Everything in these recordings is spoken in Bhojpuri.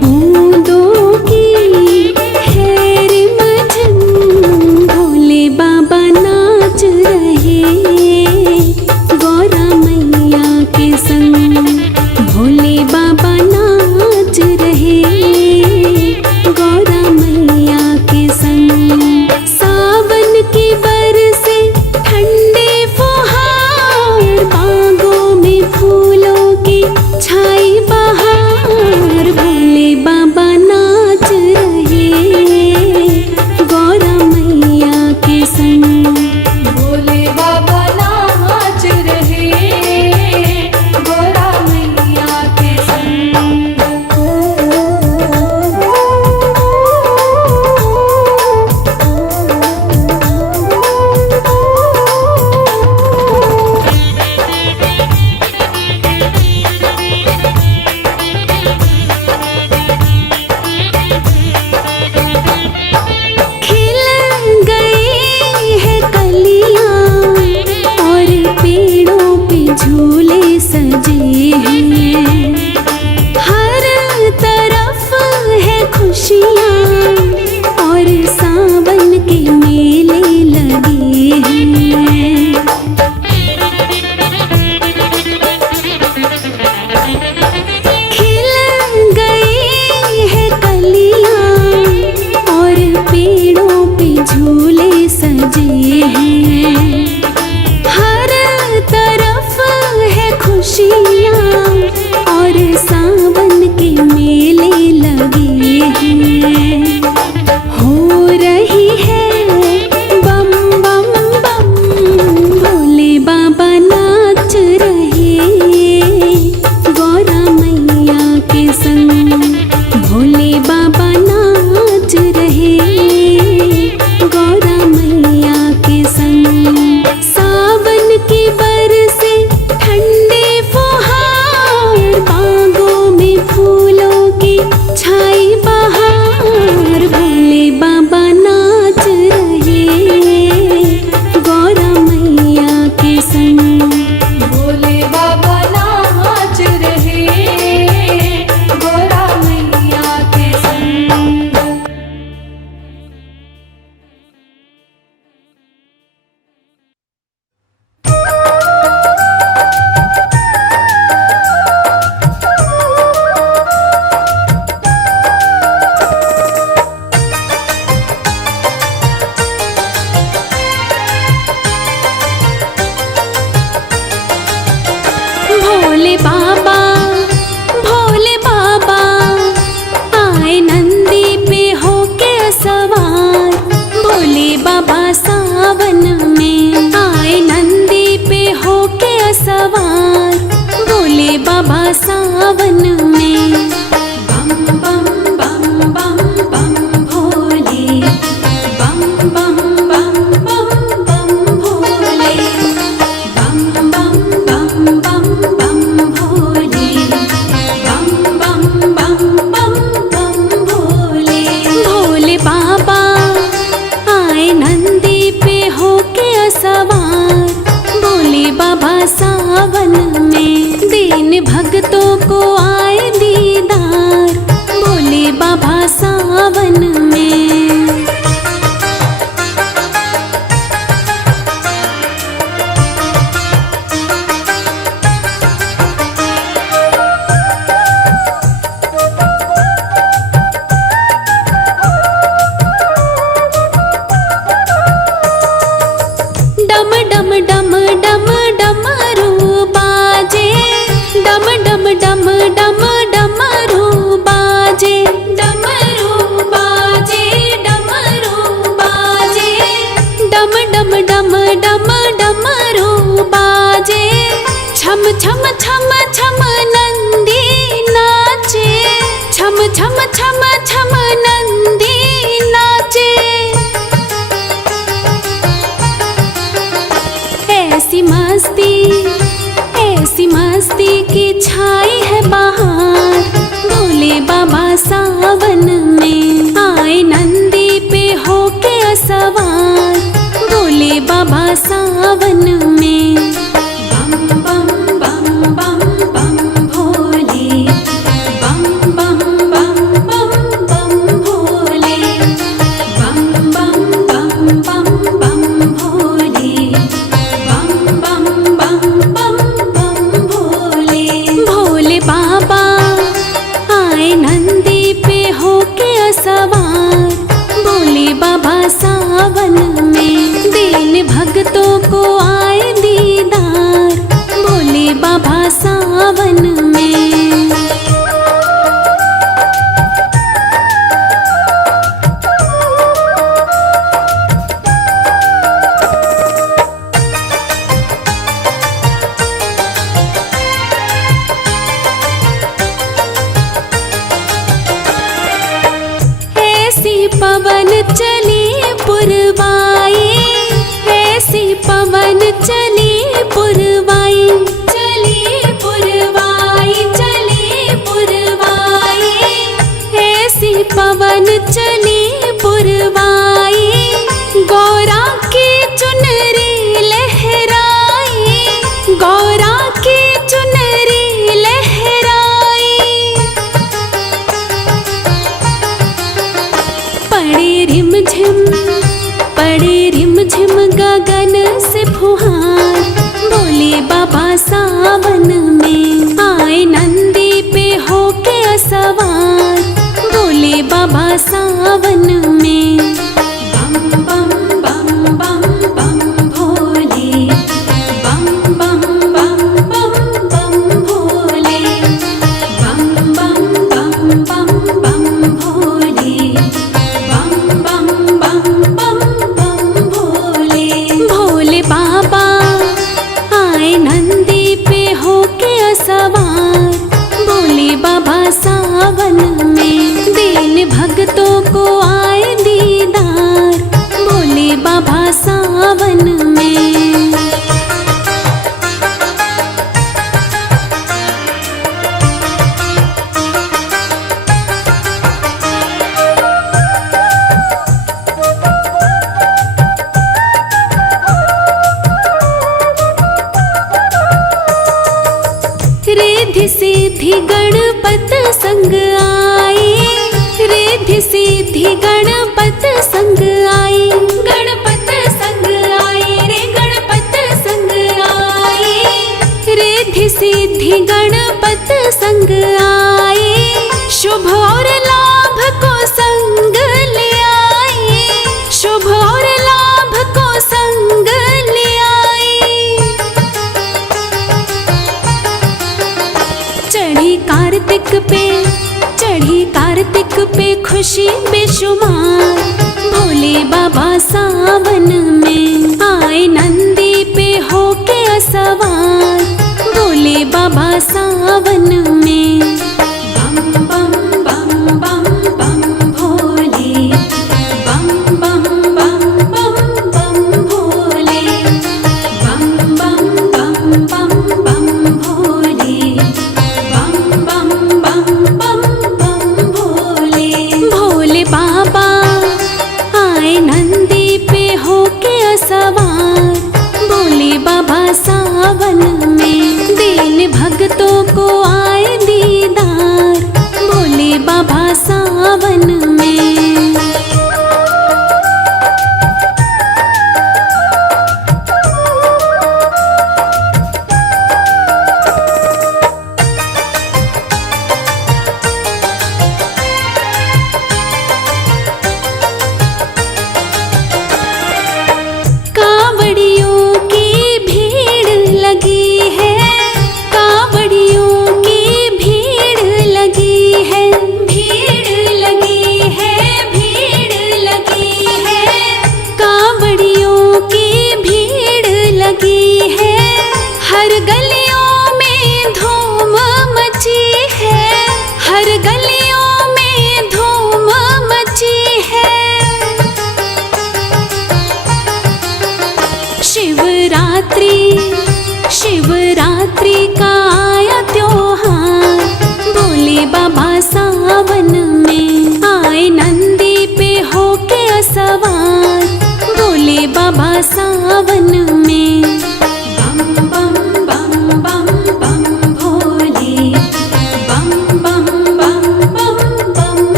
बूंदों की है रिमझिम, भोले बाबा नाच रहे गौरा मैया के संग। भोले बाबा नाच रहे गौरा मैया के संग। सावन की बरसे ठंडे फुहार, बागों में फूलों की छाई बहार, भोले बाबा नाच रहे गौरा मैया के संग। भोले बाबा नाच रहे गौरा मैया के संग। खिल गई है कलियां और पेड़ों पे झूले सजे हैं। हर तरफ है खुशियां और सावन के मेले लगे हैं। खिल गई है कलियां और पेड़ों पे झूले सजे हैं। हर तरफ है खुशियां और सावन के मेले लगे हैं। हो रही है बम बम बम, भोले बाबा नाच रहे गौरा मैया के संग। भोले बाबा नाच रहे गौरा मैया के संग। सावन की बरसे ठंडे फुहार, बागों में फूलों की छाई बहार, भोले बाबा नाच रहे गौरा मैया के संग। भोले बाबा नाच रहे गौरा मैया के संग। भोले बाबा, भोले बाबा आए नंदी पे होके सवार। भोले बाबा सावन में आए नंदी पे होके सवार। भोले बाबा सावन में बम बम बम बम बम भोले, बम बम बम बम बम भोले, बम बम बम बम बम भोले, बम बम बम बम बम भोले। भोले बाबा आए नंदी पे होके सवार। भोले बाबा सावन में दीन भक्तों को आए दीदार। भोले बाबा सावन में डम डम डम डम डमरू बाजे, डम डम डम डम डमरू बाजे, डमरू बाजे, डमरू बाजे, डम डम डम डम डमरू बाजे। छम छम छम छम नंदी नाचे, छम छम छम छम नंदी नाचे। ऐसी मस्ती की छाई है बहार। भोले बाबा सावन में आए नंदी पे होके सवार। भोले बाबा सावन में बम बम बम बम बम भोले, बम बम बम आए नंदी पे होके असवार, बोले बाबा सावन में दीन भक्तों को आए दीदार, बोले बाबा सावन में। पवन चली पुरवाई, ऐसी पवन चली पुरवाई, चली पुरवाई, चली पुरवाई, ऐसी पवन चली पुरवाई, गौरा की चुनरी लहराई, गौरा की चुनरी लहराई। पड़े रिम झिम गगन से फुहार, बोले बाबा सावन में आए नंदी पे होके असवार, बोले बाबा सावन में। बम बम बम बम बम भोले, बम बम बम बम बम भोले, बम बम बम बम बम भोले, बम बम बम बम बम भोले। भोले बाबा आए नंदी पे होके असवार, बोले बाबा सावन में दीन भक्तों को आए दीदार, बोले बाबा सावन में। रिद्धि सिद्धि गणपत संग आए, रिद्धि सिद्धि गणपत संग आए, गणपत संग आए रे गणपत संग आए, रिद्धि सिद्धि गणपत संग आए, शुभ और लाभ को संग ले आए, शुभ और लाभ को संग ले आए। चढ़ी कार्तिक पे खुशी बेशुमार, भोले बाबा सावन में आए नंदी पे होके असवार, भोले बाबा सावन में। बम बम बम बम बम भोले, बम बम बम बम बम भोले, बम बम बम बम बम भोले, बम बम बम बम बम भोले। भोले बाबा आए नंदी पे होके असवार, बोले बाबा सावन में दीन भक्तों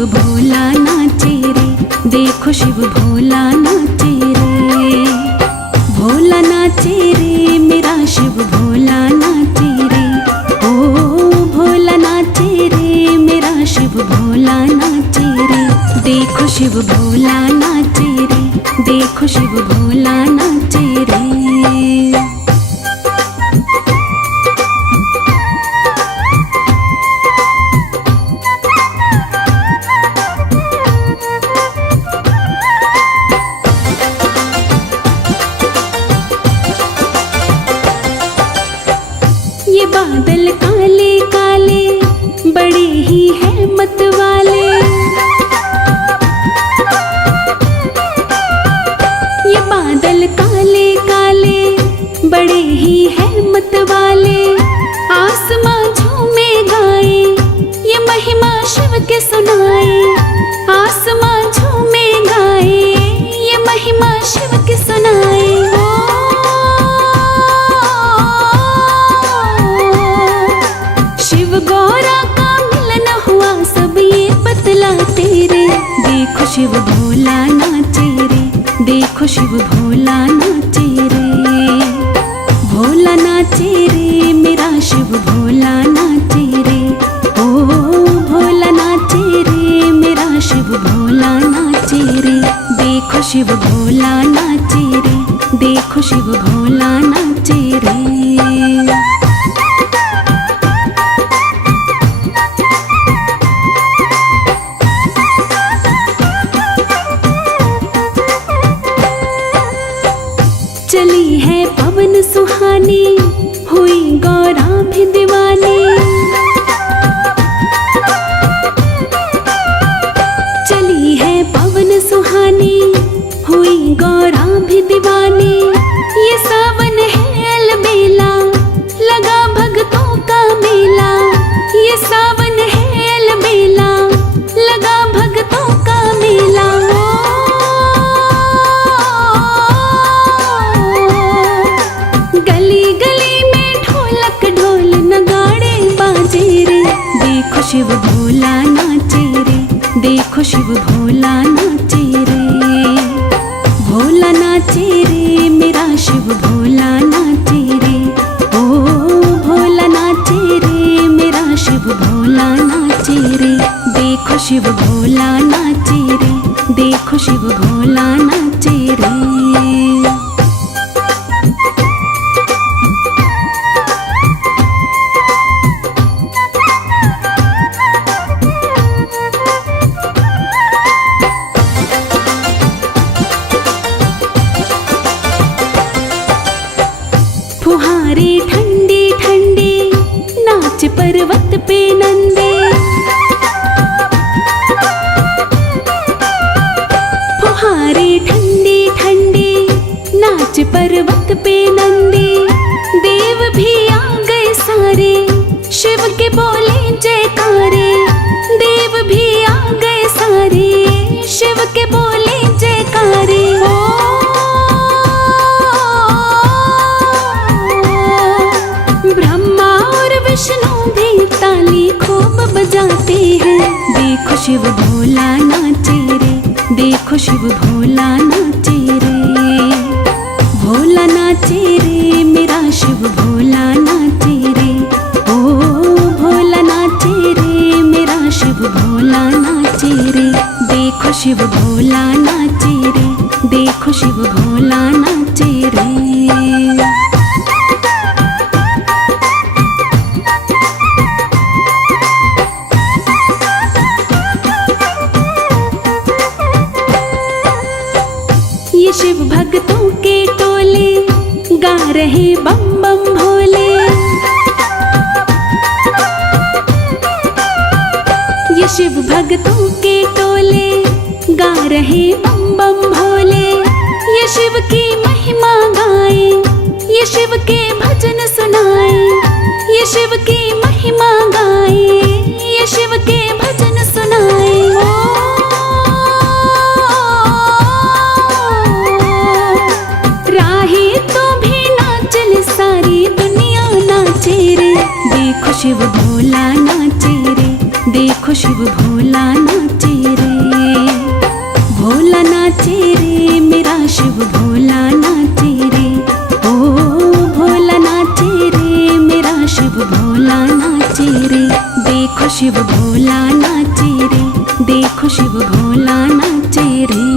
शिव भोला नाचे रे, देखो शिव भोला नाचे रे। भोला नाचे रे मेरा शिव भोला नाचे रे, ओ भोला नाचे रे मेरा शिव भोला नाचे रे। देखो शिव भोला नाचे रे, देखो शिव भोला नाचे रे। ये बादल काले काले बड़े ही है मत वाले, ये बादल काले काले बड़े ही है मत वाले। आसमां झूमे गाए, ये महिमा शिव के सुनाए। आसमां झूमे गाए, ये महिमा शिव के सुनाए। शिव गौरा का मिलन हुआ सब ये बतलाते रे। देखो शिव भोला नाचे रे, देखो शिव भोला नाचे रे। भोला नाचे रे मेरा शिव भोला नाचे रे, ओ भोला नाचे रे मेरा शिव भोला नाचे रे। देखो शिव भोला नाचे रे, देखो शिव भोला नाचे रे। चली है पवन सुहानी, हुई गौरा भी दीवानी। चली है पवन सुहानी, हुई गौरा भी दीवानी। ये सावन है अलबेला, लगा भक्तों का मेला। ये सावन है अलबेला, लगा भक्तों का मेला। गली गली में ढोलक ढोल नगाड़े बाजे रे। देखो शिव भोला नाचे रे, देखो शिव भोला नाचे रे। भोला नाचे रे मेरा शिव भोला नाचे रे, ओ भोला नाचे रे मेरा शिव भोला नाचे रे। देखो शिव भोला नाचे रे, देखो शिव भोला नाचे रे। फुहारे ठंडे ठंडे नाच पर्वत पे नंदे। फुहारे ठंडे ठंडे नाच पर्वत पे नंदे। देव भी आ गए सारे, शिव के बोले जयकारे। देव भी आ गए सारे, शिव के बोले जयकारे। ब्रह्मा और विष्णु भी ताली खूब बजाते हैं। देखो शिव भोला नाचे रे, देखो शिव भोला नाचे रे। भोला नाचे रे मेरा शिव भोला नाचे रे, ओ भोला नाचे रे मेरा शिव भोला नाचे रे। देखो शिव भोला नाचे रे, देखो शिव भोला नाचे रे। ये शिव भक्तों के टोले गा रहे बम बम भोले। ये शिव भक्तों के टोले गा रहे बम बम भोले। ये शिव की महिमा गाए, ये शिव के भजन सुनाए। ये शिव की महिमा गाए, ये शिव के भजन सुनाए। शिव भोला नाचे रे, देखो शिव भोला नाचे रे, भोला नाचे रे, मेरा शिव भोला नाचे रे, ओ भोला नाचे रे, मेरा शिव भोला नाचे रे, देखो शिव भोला नाचे रे, देखो शिव भोला नाचे रे।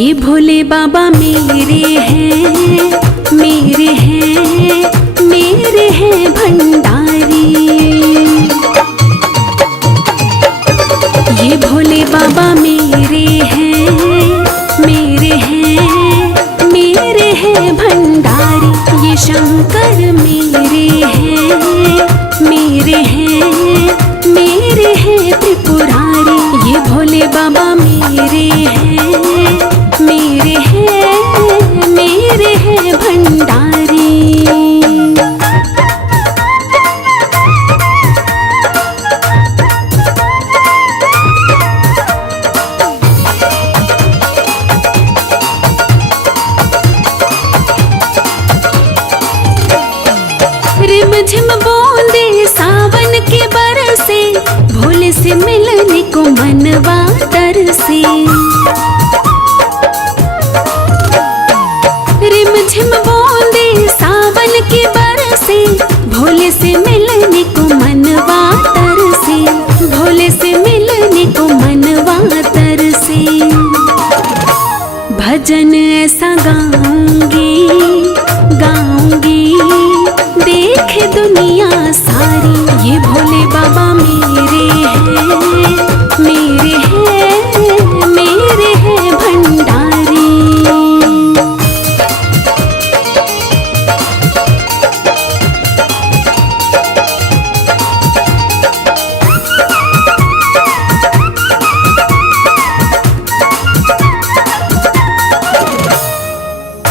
ये भोले बाबा मेरे हैं, मेरे हैं, मेरे हैं भंडारी। ये भोले बाबा मेरे हैं, मेरे हैं, मेरे हैं भंडारी। ये शंकर मेरे हैं, मेरे हैं, मेरे हैं त्रिपुरारी। ये भोले बाबा मेरे हैं, मेरे हैं, मेरे हैं भंडारी। रिमझिम बूंदे सावन के बरसे, भोले से मिलने को मनवा तरसे। रिमझिम बूंदे सावन के बरसे, भोले से मिलने को मनवा तरसे। भोले से मिलने को मनवा तरसे। भजन ऐसा गाऊंगी, गाऊंगी देख दुनिया सारी। ये भोले बाबा मेरे हैं, मेरे हैं, मेरे हैं भंडारी।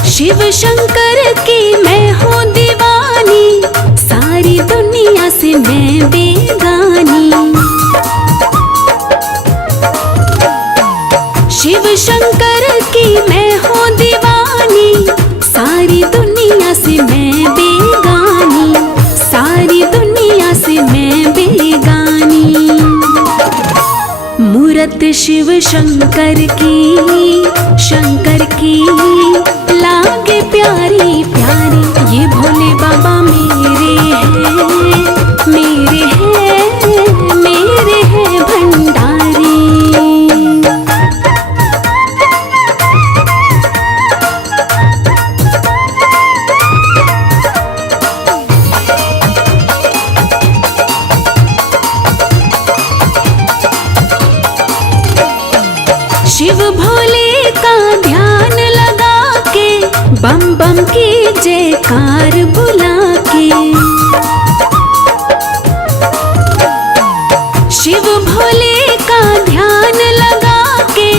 शिव शंकर की मैं हूँ दीवानी, सारी दुनिया से मैं बेगानी। शिव शंकर की मैं हूँ दीवानी, सारी दुनिया से मैं बेगानी। सारी दुनिया से मैं बेगानी। मूरत शिव शंकर की, शंकर की लागे प्यारी प्यारी। ये भोले बाबा मेरे हैं, मेरे हैं, मेरे हैं भंडारी। शिव भोले का ध्यान लगा के, बम बम की जयकार बुला के। शिव भोले का ध्यान लगा के,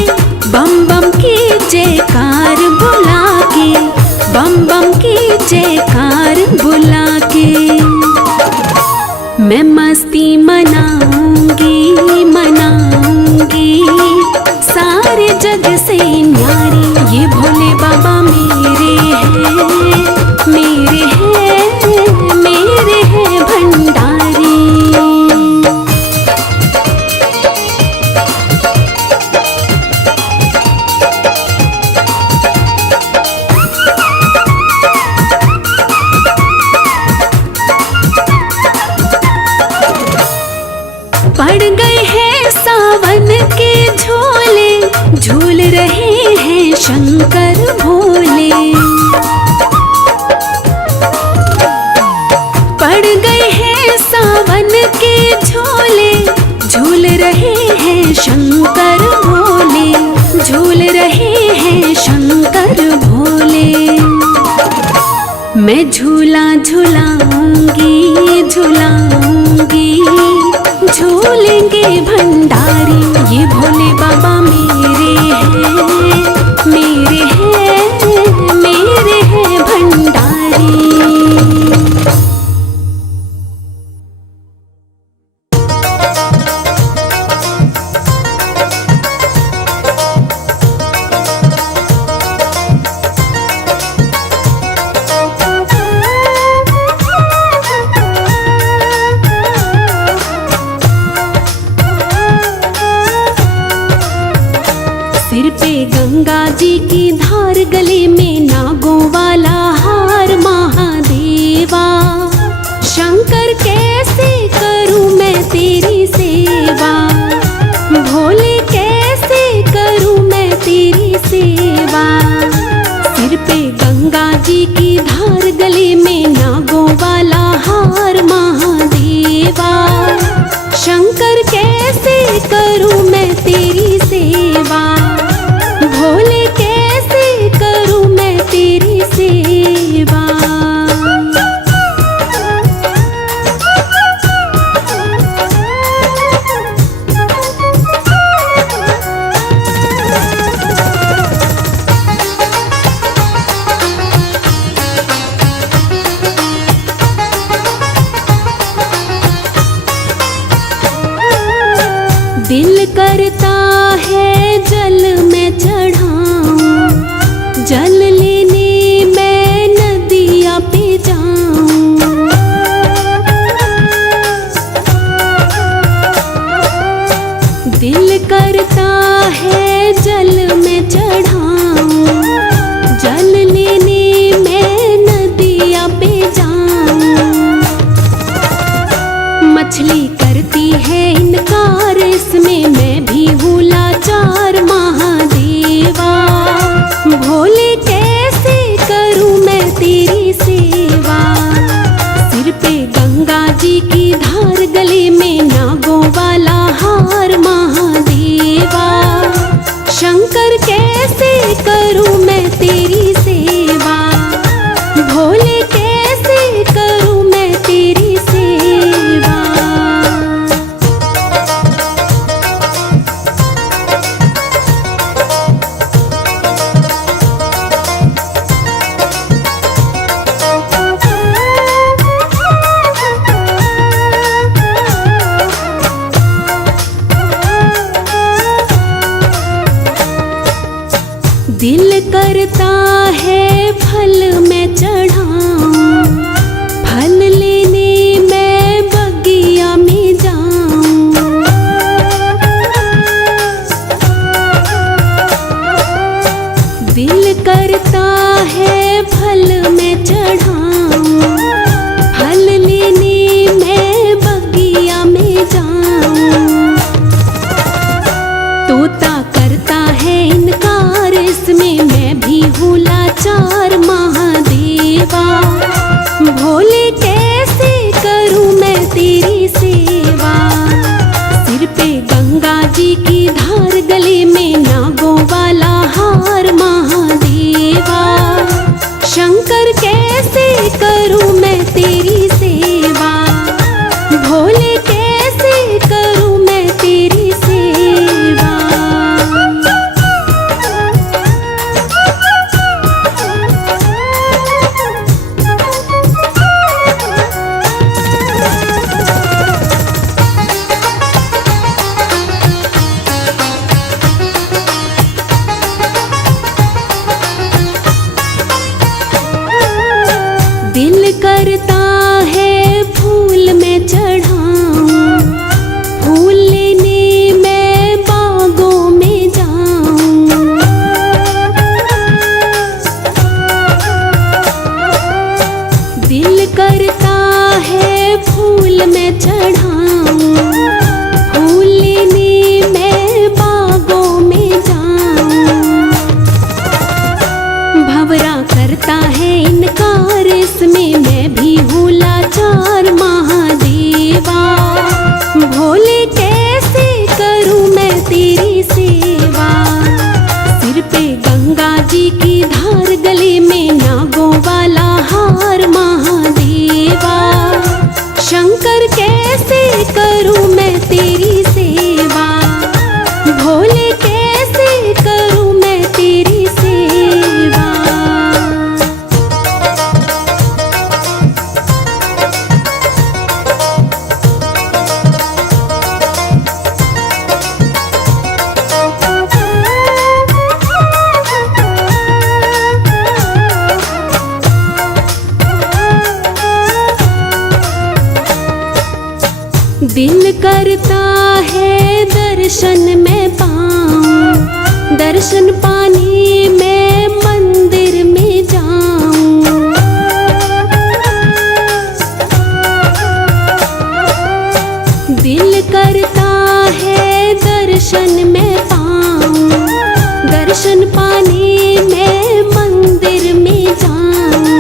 बम बम की जयकार बुला के। बम बम की जयकार बुला के। मैं मस्ती मनाऊंगी, मनाऊंगी सारे जग से न्यारी। ये भोले बाबा मेरे हैं, मेरे हैं, मेरे हैं भंडारी। पड़ गए हैं सावन के झोले, झूल रहे हैं शंकर भोले। पड़ गए हैं सावन के झोले, झूल रहे हैं शंकर भोले। झूल रहे हैं शंकर भोले। मैं झूला झूलाऊंगी, झूलाऊंगी झूलेंगे भंडारी। ये भोले बाबा मेरे हैं, मेरे हैं, मेरे हैं भंडारी। जल लेने मैं नदिया पे जाऊं, दिल करता है जल में चढ़ाऊं, जल लेने मैं नदिया पे जाऊं। मछली करती है इनकार, इसमें मैं भी हूँ लाचार महादेवा। भोले कैसे करूँ मैं तेरी सेवा, सिर पे गंगा जी की धार, गले में नागों वाला हार महादेवा। शंकर कैसे करूँ मैं तेरी सेवा, भोले कैसे करूँ मैं तेरी सेवा। दिल करता है फल मैं चढ़ाऊं, फल लेने मैं बगिया में जाऊं। दिल करता है फल मैं चढ़ाऊं, फल लेने मैं बगिया में जाऊं। तोता करता है इनकार, इसमें मैं भी हूँ लाचार महादेवा। भोले कैसे करूँ मैं तेरी सेवा, सिर पे गंगा जी की धार, गले में नागों वाला हार महादेवा। शंकर कैसे करूँ मैं तेरी सेवा, भोले कैसे करूँ मैं तेरी सेवा। दिल करता है फूल मैं चढ़ाऊं, फूल लेने मैं बागों में जाऊं। दिल करता है फूल मैं चढ़ाऊं, फूल लेने मैं बागों में जाऊं। भंवरा करता है इनकार, इसमें मैं भी हूँ लाचार महादेवा। भोले कैसे करूँ मैं तेरी सेवा, सिर पे गंगा जी की धार, गले में नागों वाला हार महादेवा। शंकर कैसे करूँ मैं तेरी सेवा, भोले कैसे करूँ मैं तेरी सेवा। दिल करता है दर्शन में पाऊं, दर्शन पाने मैं मंदिर में जाऊं। दिल करता है दर्शन में पाऊं, दर्शन पाने मैं मंदिर में जाऊं।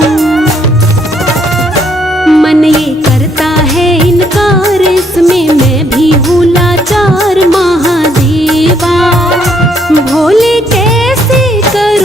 मन ये करता है इनकार, इसमें मैं भी हूँ लाचार महादेवा। भोले कैसे कर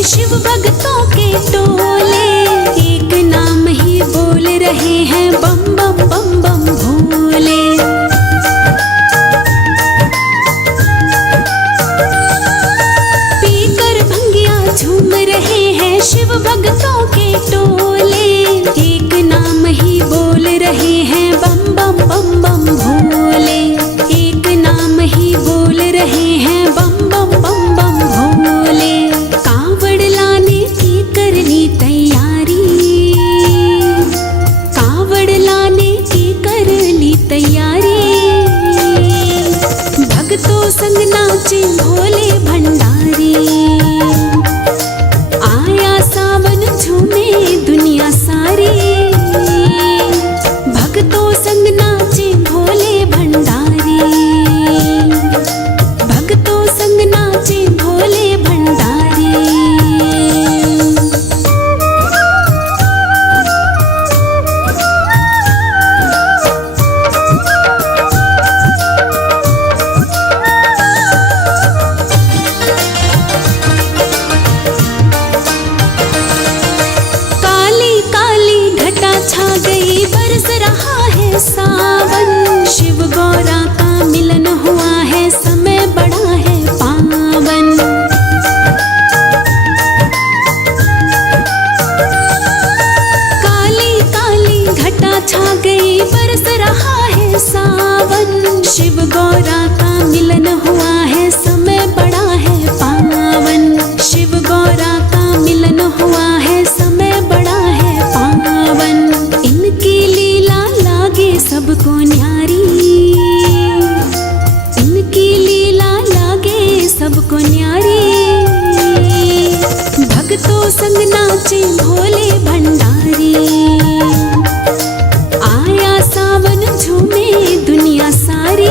हैं शिव भक्तों के टोले, एक नाम ही बोल रहे हैं बम बम बम बम भोले। पीकर भंगिया झूम रहे हैं शिव भक्तों के टोले, एक नाम ही बोल रहे हैं बम बम बम बम भोले, एक नाम ही बोल रहे हैं बम बम बम बम भोले। कावड़ लाने की कर ली तैयारी, कावड़ लाने की कर ली तैयारी, भक्तों संग नाचे भोले भंडारी। आया सावन झूमे दुनिया सारी, भक्तों संग नाचे भोले भंडारी, भक्तों संग नाचे भोले भंडारी। काली काली घटा छा गई बरस रहा है सावन, शिव गौरा का मिलन हुआ है समय बड़ा है पावन। काली काली घटा छा गई बरस रहा है सावन, शिव गौरा का मिलन हुआ है समय बड़ा है पावन, शिव गौरा का मिलन हुआ है समय बड़ा है पावन। इनकी लीला लागे सबको न्यारी, इनकी लीला लागे सबको न्यारी, भक्तों संग नाचे भोले भंडारी। आया सावन झूमे दुनिया सारी,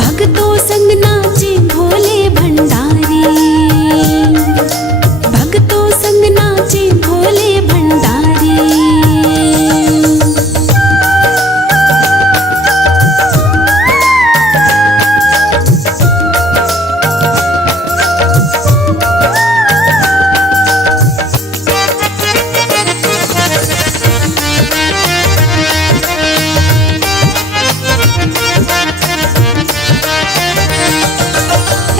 भक्तों संग नाचे भोले भंडारी, भक्तों संग नाचे भोले भंडारी।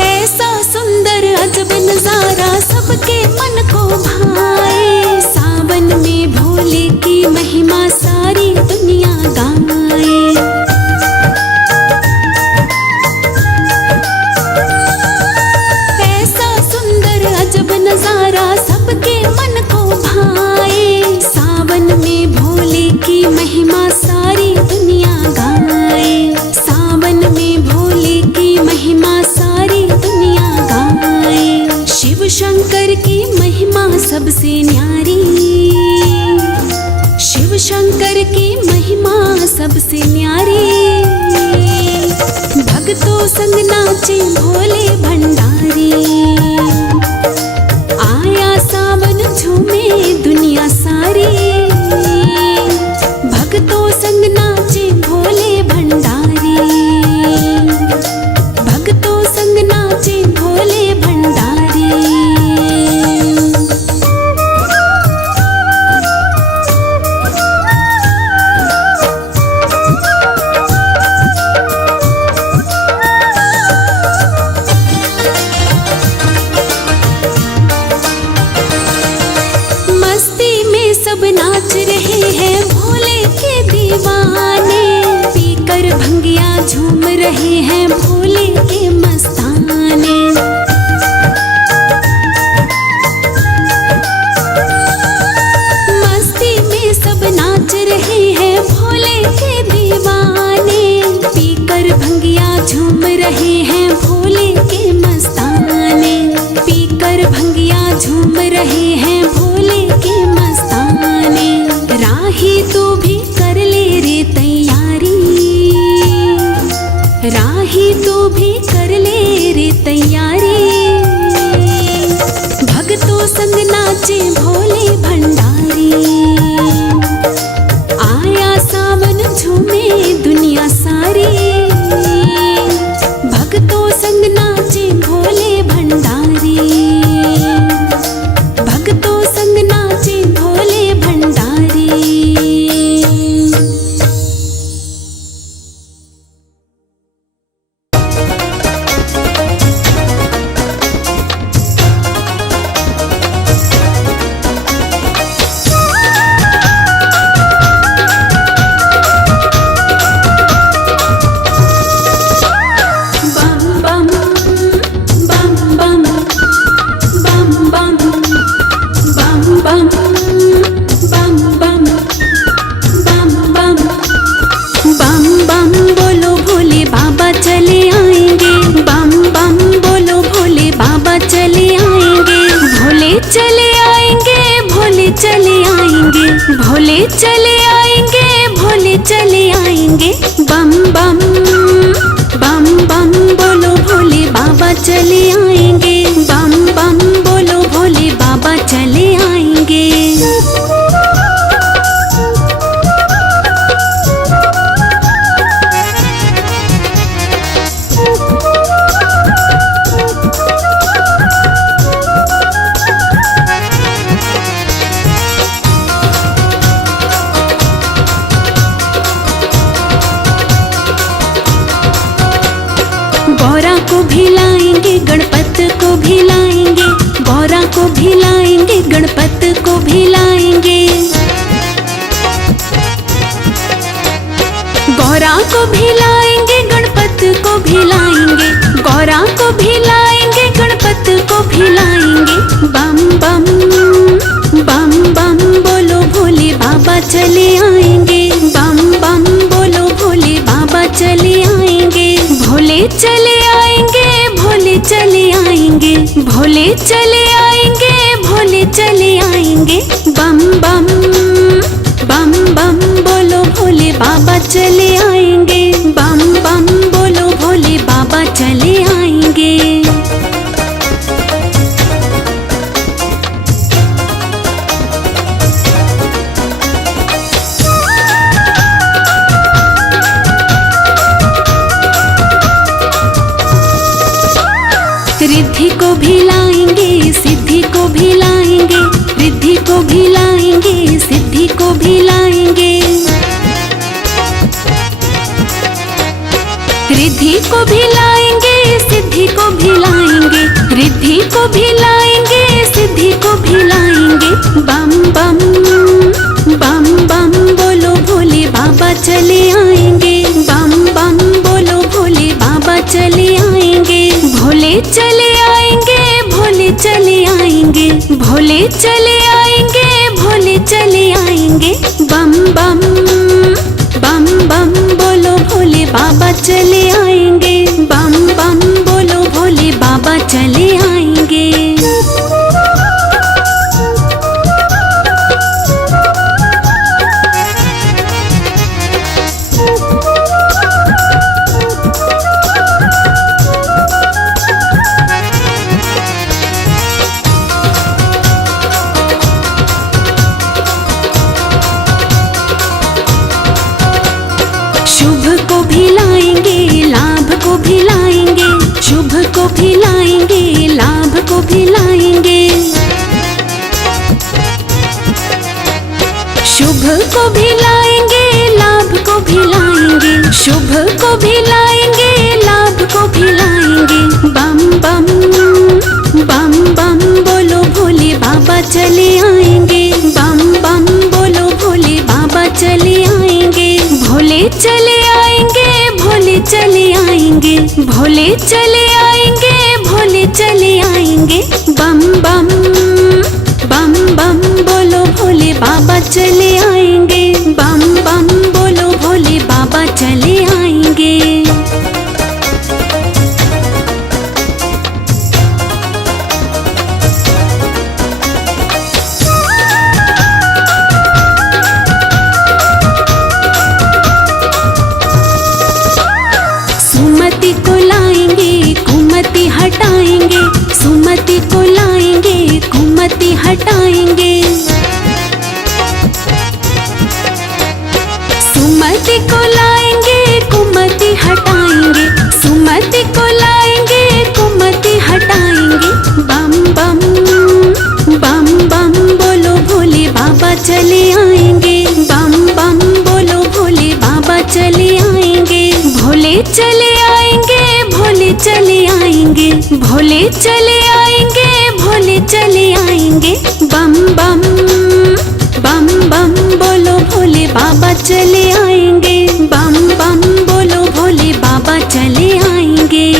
ऐसा सुंदर अजब नजारा सबके मन को भाए, सावन में भोले की महिमा सारी दुनिया गाए। ऐसा सुंदर अजब नजारा सबके मन को भाए, सावन में भोले की महिमा सारी दुनिया गाए, सावन में भोले की महिमा सारी दुनिया गाए। शिव शंकर की महिमा सबसे न्यारी, शिव शंकर की महिमा सबसे न्यारी, भक्तों संग नाचे भोले भंडारी। आया सावन झूमे दुनिया सारी, भक्तों संग नाचे भोले भंडारी, भक्तों संग नाचे भोले भंडारी। मस्ती में सब नाच रहे हैं भोले के दीवाने, पीकर भंगिया झूम रहे हैं भोले के मस्ताने। मस्ती में सब नाच रहे हैं भोले के दीवाने, पीकर भंगिया झूम रहे हैं भोले के मस्ताने, पीकर भंगिया झूम रहे हैं भोले के मस्ताने। राही तू भी कर ले रे तैयारी, राही तू भी कर ले रे तैयारी, भक्तों संग नाचे भोले भंडारी। आया सावन झूमे दुनिया सारी, भक्तों संग नाचे भोले भंडारी। भोले चले आएंगे, भोले चले आएंगे। बम बम बम बम बोलो भोले बाबा चले आएंगे। बम बम बोलो भोले बाबा चले आएंगे। गौरा को भी लाएंगे, गणपत को भी लाएंगे। गौरा को भी लाएंगे, गणपत को भी लाएंगे। गौरा को भी लाएंगे, गणपत को भी लाएंगे। गौरा को भी लाएंगे, गणपत को भी लाएंगे। बम बम बम बम बोलो भोले बाबा चले आएंगे। बम बम बोलो भोले बाबा चले आएंगे। भोले चले आएंगे, भोले चले आएंगे। भोले चले आएंगे, भोले चले आएंगे। बम बम बम बम बोलो भोले बाबा चले आएंगे। बम बम बोलो भोले बाबा चले आएंगे। रिद्धि को भी लाएंगे, सिद्धि को भी लाएंगे। रिद्धि को भी लाएंगे, सिद्धि को भी लाएंगे। रिद्धि को भी लाएंगे, सिद्धि को भी लाएंगे। रिद्धि को भी लाएंगे, सिद्धि को भी लाएंगे। बम बम बम बम बोलो भोले बाबा चले आएंगे। बम बम बोलो भोले बाबा चले आएंगे। भोले चले आएंगे, भोले चले आएंगे। भोले चले आएंगे, भोले चले आएंगे। बम बम बम बम बोलो भोले बाबा चले आएंगे। बम बम बोलो भोले बाबा चले आएंगे। शुभ को भी लाएंगे, लाभ को भी लाएंगे। शुभ को भी लाएंगे, लाभ को भी लाएंगे। शुभ को भी लाएंगे, लाभ को भी लाएंगे। शुभ को भी लाएंगे, लाभ को भी लाएंगे। बम बम बम बम बोलो भोले बाबा चले आएंगे। बम बम बोलो भोले बाबा चले आएंगे। भोले चले आएंगे, भोले चले आएंगे। भोले चले आएंगे, भोले चले आएंगे। बम बम बम बम बोलो भोले बाबा चले आएंगे। बम बम बोलो भोले बाबा चले आएंगे। सुमति को लाएंगे, कुमति हटाएंगे। सुमति को लाएंगे, कुमति हटाएंगे। सुमति को लाएंगे, कुमति हटाएंगे। सुमति को लाएंगे, कुमति हटाएंगे। बम बम बम बम बोलो भोले बाबा चले आएंगे। बम बम बोलो भोले बाबा चले आएंगे। भोले चले आएंगे, भोले चले आएंगे। भोले चले आएंगे, भोले चले आएंगे। बम बम बम बम बोलो भोले बाबा चले आएंगे। बम बम बोलो भोले बाबा चले आएंगे।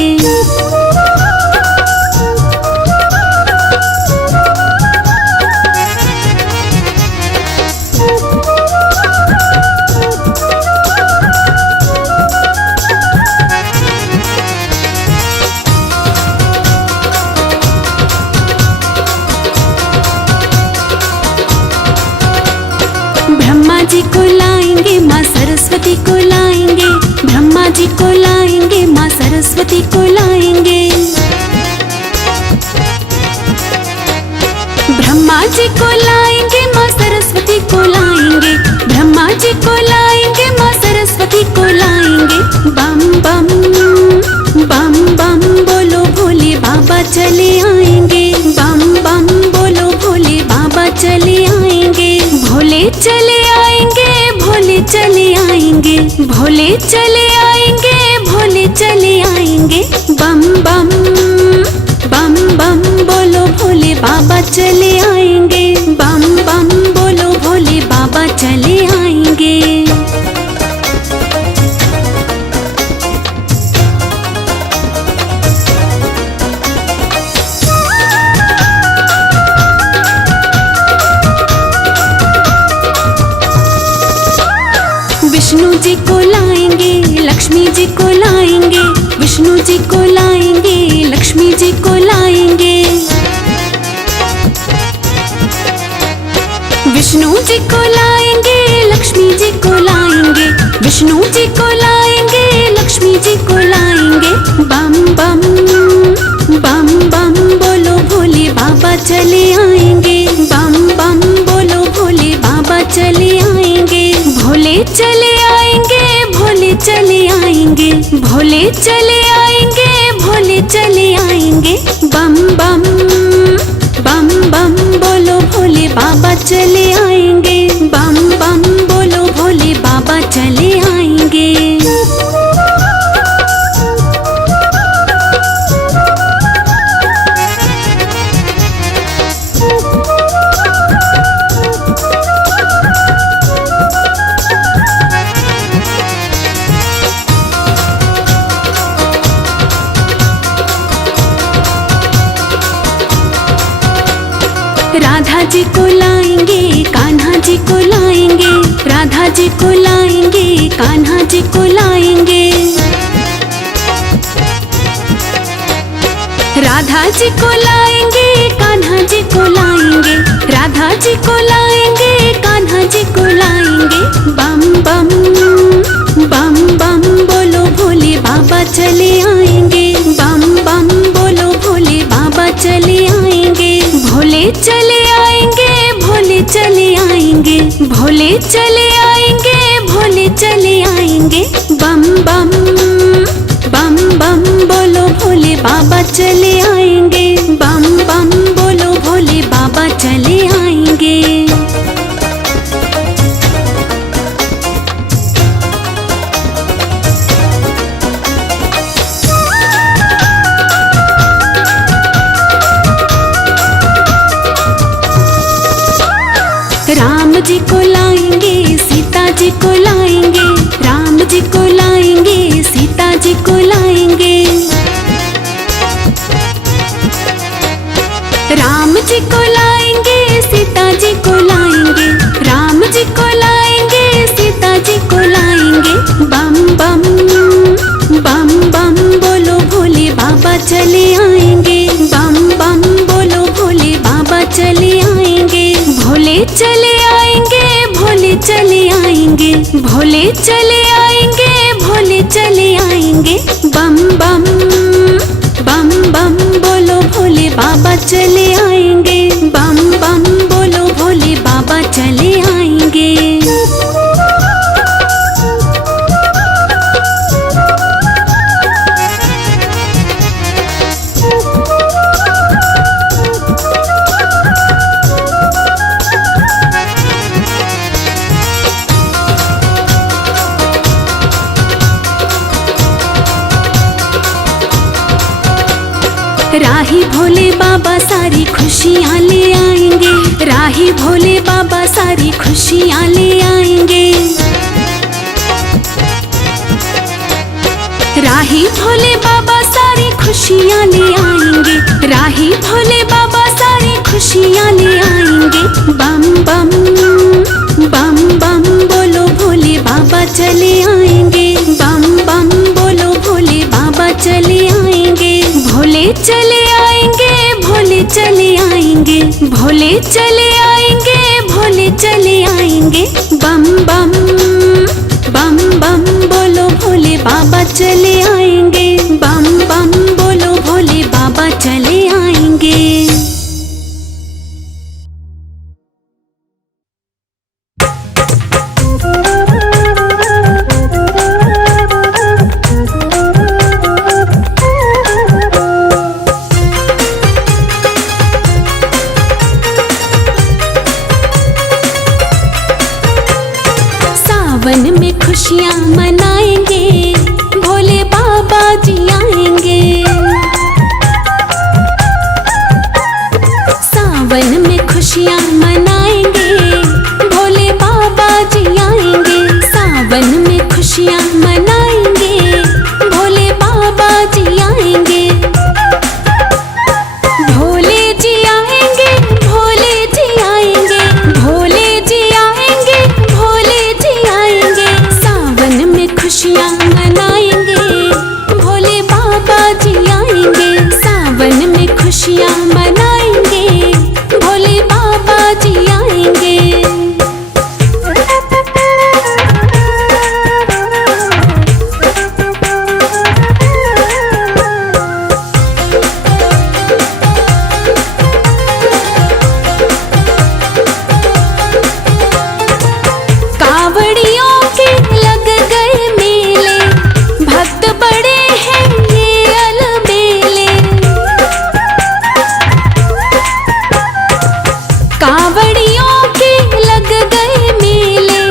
ब्रह्मा जी को लाएंगे माँ सरस्वती को लाएंगे, ब्रह्मा जी को लाएंगे माँ सरस्वती को लाएंगे। ब्रह्मा जी को लाएंगे माँ सरस्वती को लाएंगे, ब्रह्मा जी को लाएंगे माँ सरस्वती को लाएंगे। बम बम बम बम बोलो भोले बाबा चले आएंगे, बम बम बोलो भोले बाबा चले आएंगे। भोले चले आएंगे, भोले चले आएंगे, भोले चले आएंगे, भोले चले आएंगे। बम बम बम बम बोलो भोले बाबा चले आएंगे, बम बम बोलो भोले बाबा चले आएंगे। विष्णु जी को लाएंगे, लक्ष्मी जी को लाएंगे, विष्णु जी को लाएंगे, लक्ष्मी जी को लाएंगे। विष्णु जी को लाएंगे, लक्ष्मी जी को लाएंगे, विष्णु जी को लाएंगे, लक्ष्मी जी को लाएंगे। बम बम बम बम बोलो भोले बाबा चले आएंगे, बम बम बोलो भोले बाबा चले आएंगे। भोले चले आएंगे, भोले चले आएंगे, भोले चले आएंगे, भोले चले आएंगे। बम बम बम बम बोलो भोले बाबा चले आएंगे, बम बम बोलो भोले बाबा चले आएंगे। राधा जी को लाएंगे, कान्हा जी को लाएंगे, राधा जी को लाएंगे, कान्हा जी को लाएंगे। राधा जी को लाएंगे, कान्हा जी को लाएंगे, राधा जी को लाएंगे, कान्हा जी को लाएंगे। बम बम बम बम बोलो भोले बाबा चले आएंगे, बम बम बोलो भोले बाबा चले आएंगे। भोले चले आएंगे, भोले चले आएंगे, भोले चले आएंगे, भोले चले आएंगे। बम बम बम बम बोलो भोले बाबा चले आएंगे, बम बम बोलो भोले बाबा चले आएंगे। राम जी को लाएंगे, सीता जी को लाएंगे, राम जी को लाएंगे, सीता जी को लाएंगे। राम जी को लाएंगे, सीता जी को लाएंगे, राम जी को लाएंगे, सीता जी को लाएंगे। बम बम बम बम बोलो भोले बाबा चले आएंगे, बम बम बोलो भोले बाबा चले आएंगे। भोले चले आएंगे, भोले चले आएंगे, भोले चले आएंगे, भोले चले आएंगे। बम बम बम बम बोलो भोले बाबा चले आएंगे, बम बम बोलो भोले बाबा चले आएंगे। राही भोले बाबा सारी खुशियाँ ले आएंगे, राही भोले बाबा सारी खुशियाँ ले आएंगे। राही भोले बाबा सारी खुशियाँ ले आएंगे, राही भोले बाबा सारी खुशियाँ ले आएंगे। बम बम बम बम बोलो भोले बाबा चले आएंगे, बम बम बोलो भोले बाबा चले आएंगे। भोले चले आएंगे, भोले चले आएंगे, भोले चले आएंगे, भोले भोले चले आएंगे। बम बम बम बम बोलो भोले बाबा चले आएंगे। बम बम बोलो भोले बाबा चले आएंगे। सावन में खुशियाँ मनाएंगे, भोले बाबा जी आएंगे। सावन में खुशियाँ मनाएंगे, भोले बाबा जी आएंगे। सावन में खुशियाँ मनाएंगे, भोले बाबा जी आएंगे। भोले जी आएंगे, भोले जी आएंगे, भोले जी आएंगे, भोले जी आएंगे। सावन में खुशियाँ मनाएंगे, भोले बाबा जी आएंगे। सावन में खुशियाँ मनाएंगे, भोले बाबा जी आएंगे। कावड़ियों के लग गए मेले, भक्त बड़े हैं ये अलबेले। कावड़ियों के लग गए मेले,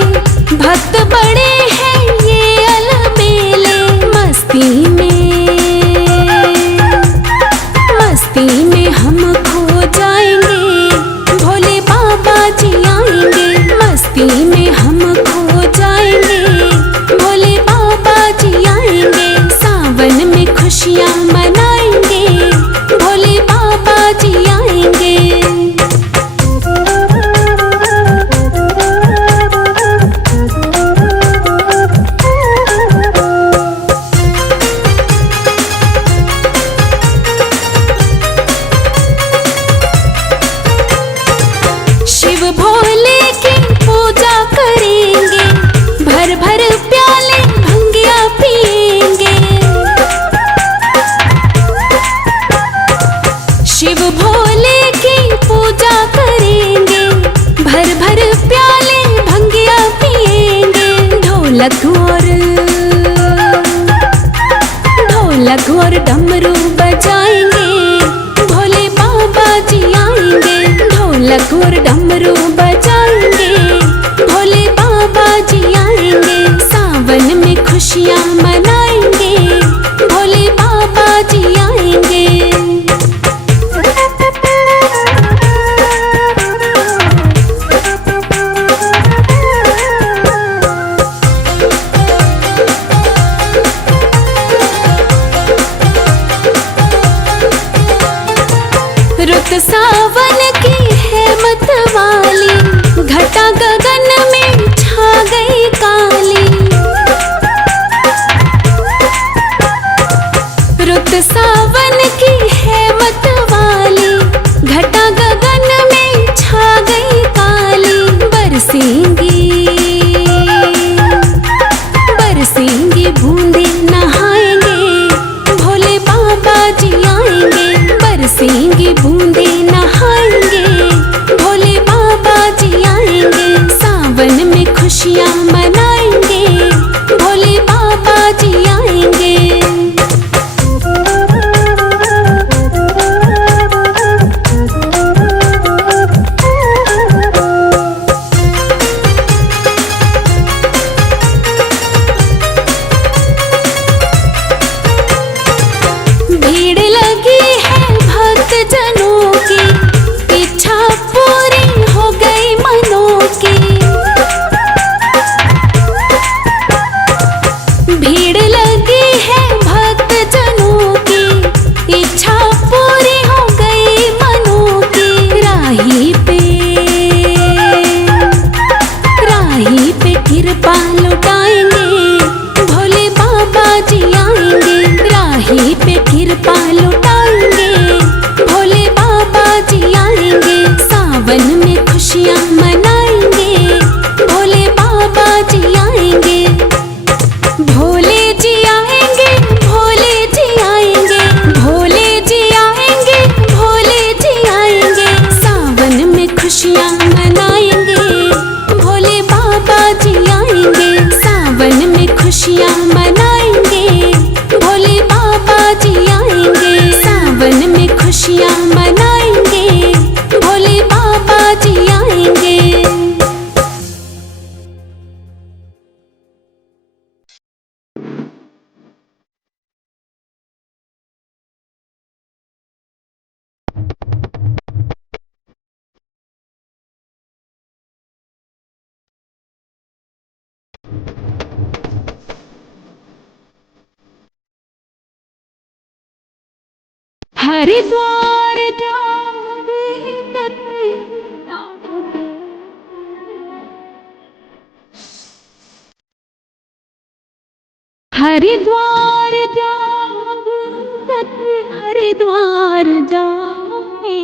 भक्त बड़े हैं ये अलबेले। मस्ती में हम खो जाएंगे, भोले बाबा जी आएंगे। मस्ती में हम खो जाएंगे, भोले बाबा जी आएंगे। सावन में खुशियाँ मनाएंगे, भोले बाबा जी आएंगे। शिव भोले की पूजा करेंगे, भर भर प्याले भंगिया पिएंगे। शिव भोले की पूजा करेंगे, भर भर प्याले भंगिया पिएंगे। ढोलक और डमरू बजाएंगे, भोले बाबा जी आएंगे। ढोलक और डमरू बजाएंगे, भोले बाबा जी आएंगे। सावन में खुशियाँ मनाएंगे, भोले बाबा जी आएंगे। रुत सावन की है मत वाली, घटा गगन में छा गई काली। रुत सावन की है मत वाली, घटा गगन में छा गई काली। बरसेंगी बूंदे नहाएंगे, भोले बाबा जी आएंगे। बरसेंगी बूंदे नहाएंगे, भोले बाबा जी आएंगे। सावन में खुशियाँ मनाएंगे, भोले बाबा जी आएंगे। खुशियाँ मनाएंगे, भोले बाबा जी आएंगे। हरिद्वार जाऊंगी, हरिद्वार जाऊंगी, हरिद्वार जाऊंगी।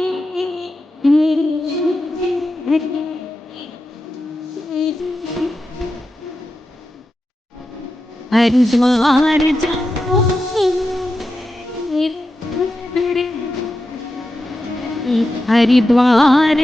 हरिद्वार जाऊंगी, हरिद्वार।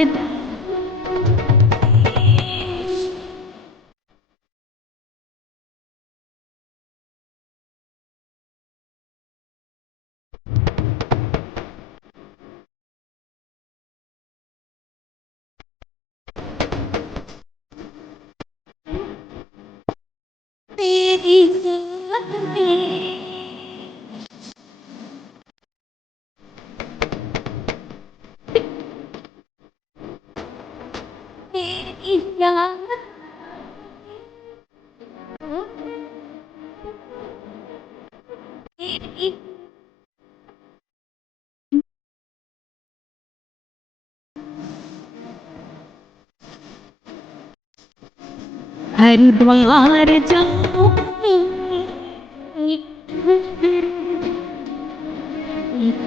हरिद्वार जाऊंगी,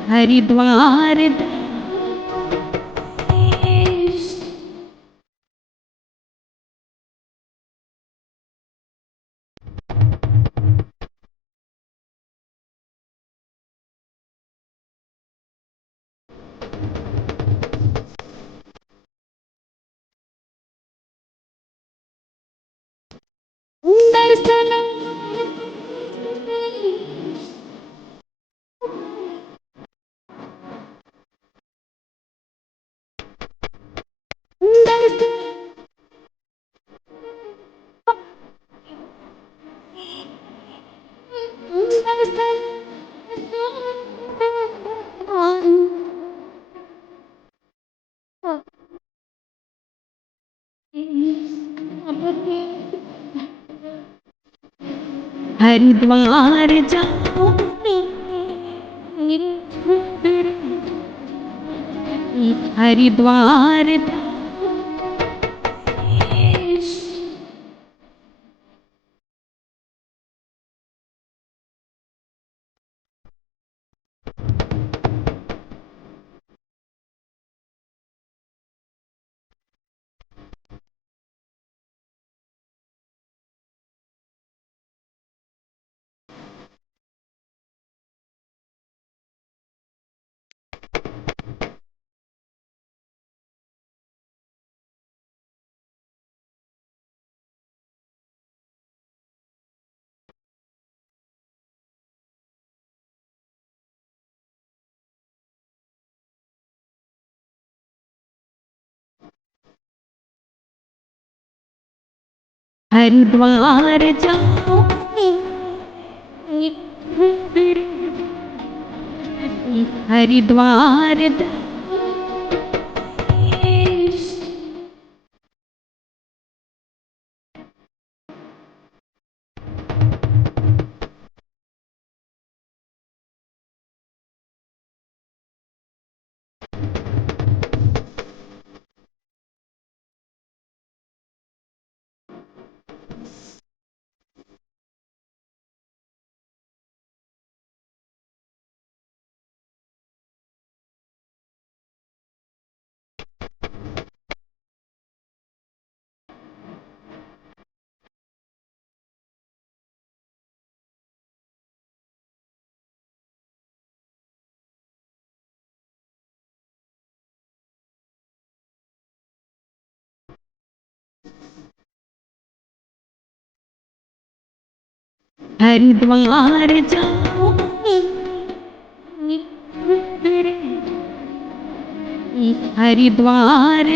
हरिद्वार। दर्शन हरिद्वार जाऊंगी, हरिद्वार। हरिद्वार जाऊंगी, हरिद्वार। हरिद्वार जाऊंगी, हरिद्वार